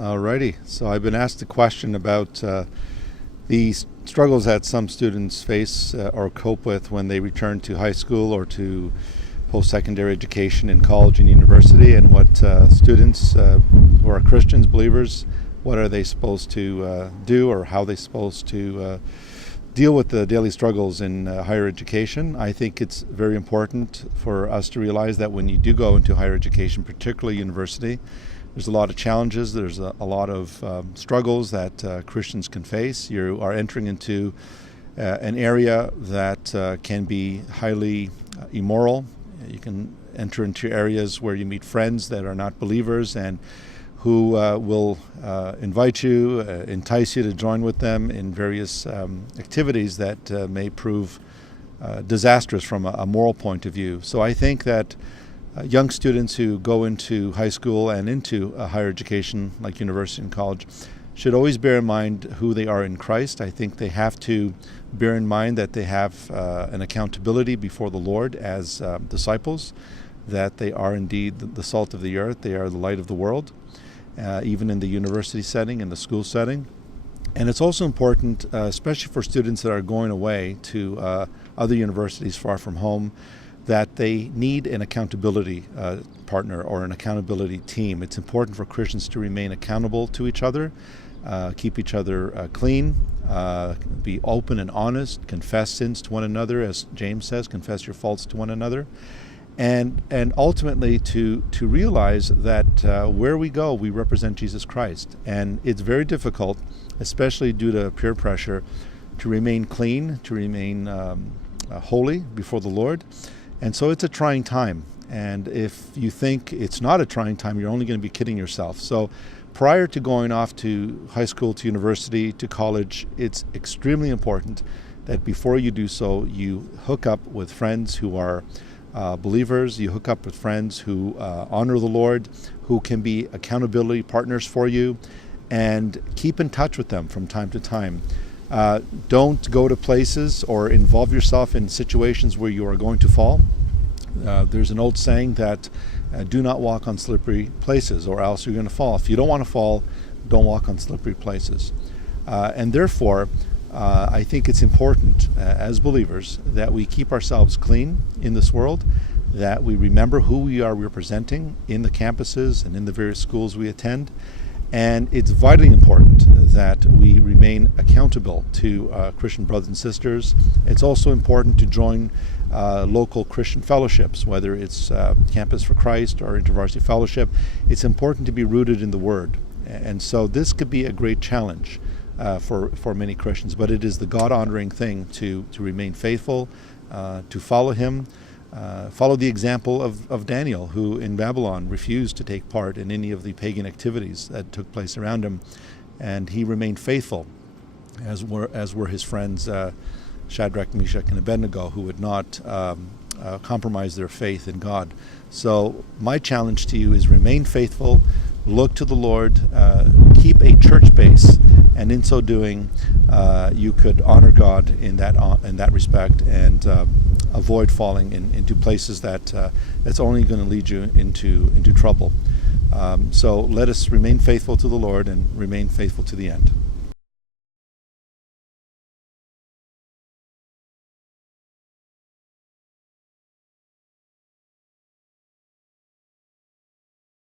Alrighty, so I've been asked a question about the struggles that some students face or cope with when they return to high school or to post-secondary education in college and university, and what students who are Christians, believers, what are they supposed to do, or how are they supposed to deal with the daily struggles in higher education. I think it's very important for us to realize that when you do go into higher education, particularly university, there's a lot of challenges, there's a lot of struggles that Christians can face. You are entering into an area that can be highly immoral. You can enter into areas where you meet friends that are not believers and who will invite you, entice you to join with them in various activities that may prove disastrous from a moral point of view. So I think that young students who go into high school and into higher education like university and college should always bear in mind who they are in Christ. I think they have to bear in mind that they have an accountability before the Lord as disciples, that they are indeed the salt of the earth, they are the light of the world, even in the university setting, in the school setting. And it's also important, especially for students that are going away to other universities far from home, that they need an accountability partner or an accountability team. It's important for Christians to remain accountable to each other, keep each other clean, be open and honest, confess sins to one another, as James says, confess your faults to one another, and ultimately to realize that where we go, we represent Jesus Christ. And it's very difficult, especially due to peer pressure, to remain clean, to remain holy before the Lord. And so it's a trying time. And if you think it's not a trying time, you're only going to be kidding yourself. So prior to going off to high school, to university, to college, it's extremely important that before you do so, you hook up with friends who are believers, you hook up with friends who honor the Lord, who can be accountability partners for you, and keep in touch with them from time to time. Don't go to places or involve yourself in situations where you are going to fall. There's an old saying that do not walk on slippery places or else you're going to fall. If you don't want to fall, don't walk on slippery places. And therefore, I think it's important as believers that we keep ourselves clean in this world, that we remember who we are representing in the campuses and in the various schools we attend. And it's vitally important that we remain accountable to Christian brothers and sisters. It's also important to join local Christian fellowships, whether it's Campus for Christ or InterVarsity Fellowship. It's important to be rooted in the Word. And so this could be a great challenge for many Christians, but it is the God-honoring thing to remain faithful, to follow Him. Follow the example of Daniel, who in Babylon refused to take part in any of the pagan activities that took place around him, and he remained faithful, as were his friends Shadrach, Meshach, and Abednego, who would not compromise their faith in God. So my challenge to you is remain faithful, look to the Lord, keep a church base, and in so doing, you could honor God in that respect, and avoid falling into places that's only going to lead you into trouble. So let us remain faithful to the Lord and remain faithful to the end.